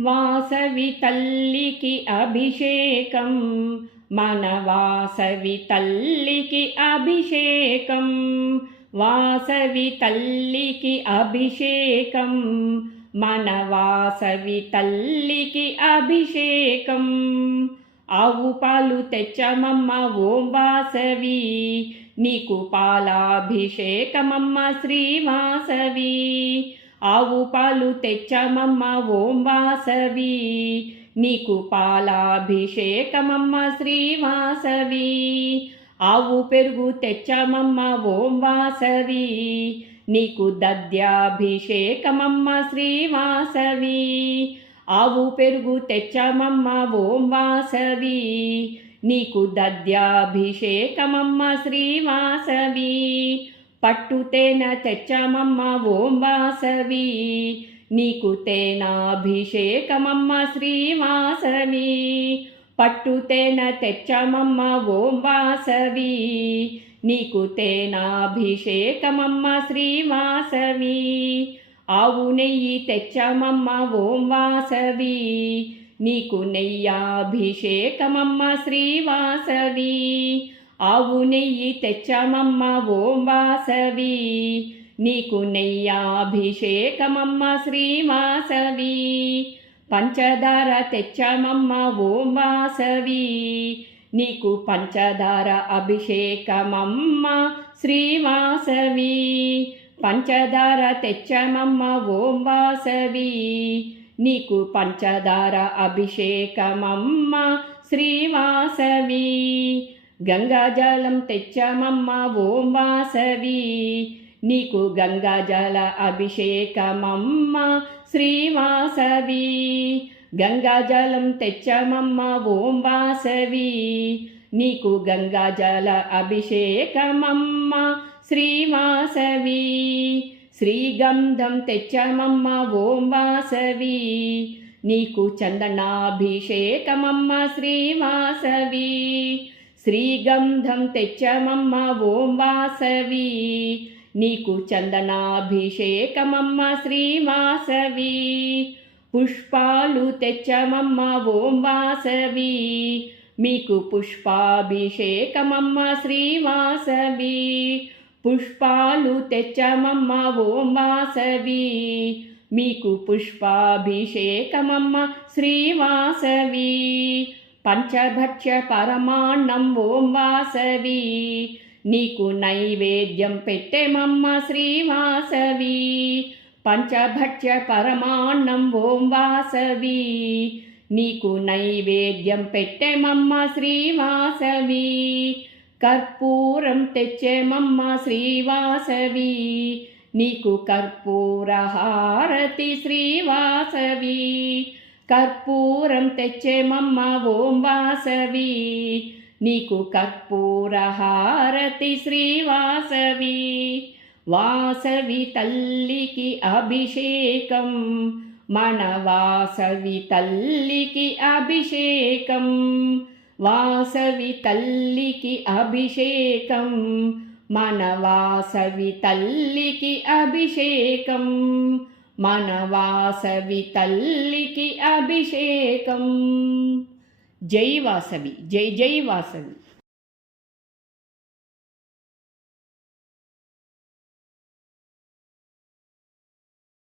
వాసవి తల్లికి అభిషేకం మన వాసవి తల్లికి అభిషేకం వాసవి తల్లికి అభిషేకం మన వాసవి తల్లికి అభిషేకం. ఆవు పాలు తెచ్చమమ్మ ఓం వాసవి నీకు పాలాభిషేకమమ్మ శ్రీవాసవి. ఆవు పాలు తెచ్చమమ్మ ఓం వాసవి. నీకు పాలాభిషేకమమ్మ శ్రీవాసవి. ఆవు పెరుగు తెచ్చమమ్మ ఓం వాసవి. నీకు దద్యాభిషేకమమ్మ శ్రీవాసవి. ఆవు పెరుగు తెచ్చమమ్మ ఓం వాసవి. నీకు దద్యాభిషేకమమ్మ శ్రీవాసవి. పట్టుతేన తెచ్చామమ్మ ఓం వాసవి నీకు తేనాభిషేకమమ్మ శ్రీవాసవి పట్టుతేన తెచ్చామమ్మ ఓం వాసవి నీకు తేనాభిషేకమమ్మ శ్రీవాసవి ఆవు నెయ్యి తెచ్చామమ్మ ఓం వాసవి నీకు నెయ్యాభిషేకమమ్మ శ్రీవాసవి ఆవు నెయ్యి తెచ్చామమ్మ ఓం వాసవి నీకు నెయ్యాభిషేకమమ్మ శ్రీవాసవి. పంచదార తెచ్చమమ్మ ఓం వాసవి నీకు పంచదార అభిషేకమమ్మ శ్రీవాసవి. పంచదార తెచ్చమమ్మ ఓం వాసవి నీకు పంచదార అభిషేకమమ్మ శ్రీవాసవి. గంగాజలం తెచ్చమమ్మ ఓం వాసవి. నీకు గంగాజల అభిషేకమమ్మ శ్రీవాసవి. గంగాజలం తెచ్చమమ్మ ఓం వాసవి. నీకు గంగాజల అభిషేకమమ్మ శ్రీవాసవి. శ్రీగంధం తెచ్చమమ్మ ఓం వాసవి. నీకు చందనాభిషేకమమ్మ శ్రీవాసవి. శ్రీగంధం తెచ్చమమ్మ ఓం వాసవి నీకు చందనాభిషేకమమ్మ శ్రీవాసవి పుష్పాలు తెచ్చమమ్మ ఓం వాసవి మీకు పుష్పాభిషేకమమ్మ శ్రీవాసవి పుష్పాలు తెచ్చమమ్మ ఓం వాసవి మీకు పుష్పాభిషేకమమ్మ శ్రీవాసవి పంచభక్ష్య పరమాన్నం ఓం వాసవి. నీకు నైవేద్యం పెట్టెమమ్మ శ్రీవాసవి. పంచభక్ష్య పరమాన్నం ఓం వాసవి. నీకు నైవేద్యం పెట్టెమమ్మ శ్రీవాసవి. కర్పూరం తెచ్చేమమ్మ శ్రీవాసవి. నీకు కర్పూరహారతి శ్రీవాసవి. కర్పూరం తెచ్చేమమ్మ ఓం వాసవి. నీకు కర్పూరహారతి శ్రీవాసవి. వాసవి తల్లికి అభిషేకం. మన వాసవి తల్లికి అభిషేకం. వాసవి తల్లికి అభిషేకం. మన వాసవి తల్లికి అభిషేకం. మన వాసవి తల్లికి అభిషేకం. జై వాసవి జై జై వాసవి.